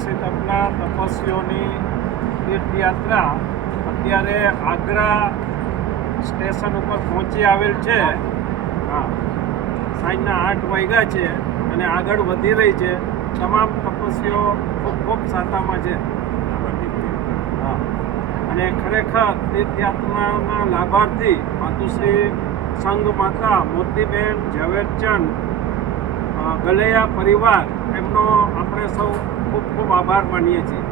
શ્રી તપના તપસ્વીઓની તીર્થયાત્રા અત્યારે આગ્રા સ્ટેશન ઉપર પહોંચી આવેલ છે. હા, સાંજના 8 વાગ્યા છે અને આગળ વધી રહી છે. તમામ તપસ્વીઓ ખૂબ સાતામાં છે. હા, અને ખરેખર તીર્થયાત્રાના લાભાર્થી માતુશ્રી સંઘ માતા મોતીબેન ઝવેરચંદ ગલૈયા પરિવાર, એમનો આપણે સૌ ખૂબ આભાર માનીએ છીએ.